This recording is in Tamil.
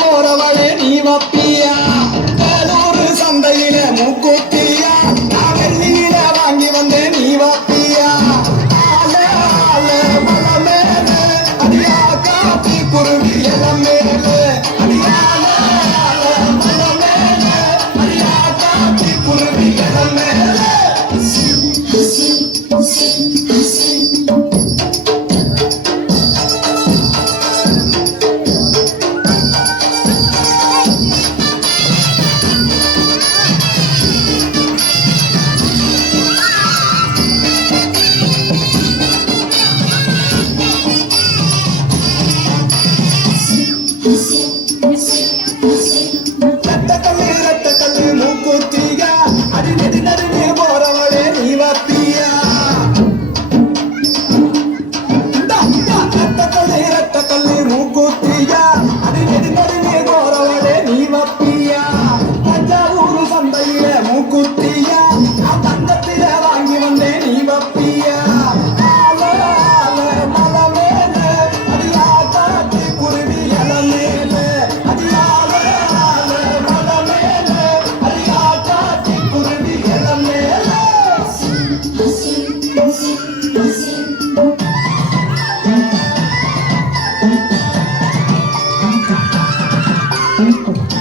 போறவளே நீ வப்பியா வேலூர் சந்தையில மூக்குத்தியா நான் வெள்ளியில வாங்கி வந்தேன் நீ வப்பியா ஆல ஆல மல மேல அடியா காப்பி குருவி எல்லாம் மேல அடியால ஆல மல மேல அடியா காப்பி குருவி எல்லாம் மேல ரெட்டக்கல்லு மூக்குத்தியா அடி நெடி நடுவே போறவளே நீ வப்பியா ரெட்டக்கல்லு மூக்குத்தியா அடி நெடி நடுவே போறவளே நீ வப்பியா தஞ்சாவூர் சந்தையில மூக்குத்தியா நான் தங்கத்தில வாங்கி வந்தேன் நீ வப்பியா ஆல ஆல மல மேல அடியா காட்டி குருவி எல மேல அடியால ஆல மல மேல அடியா காட்டி குருவி எல மேல Thank you.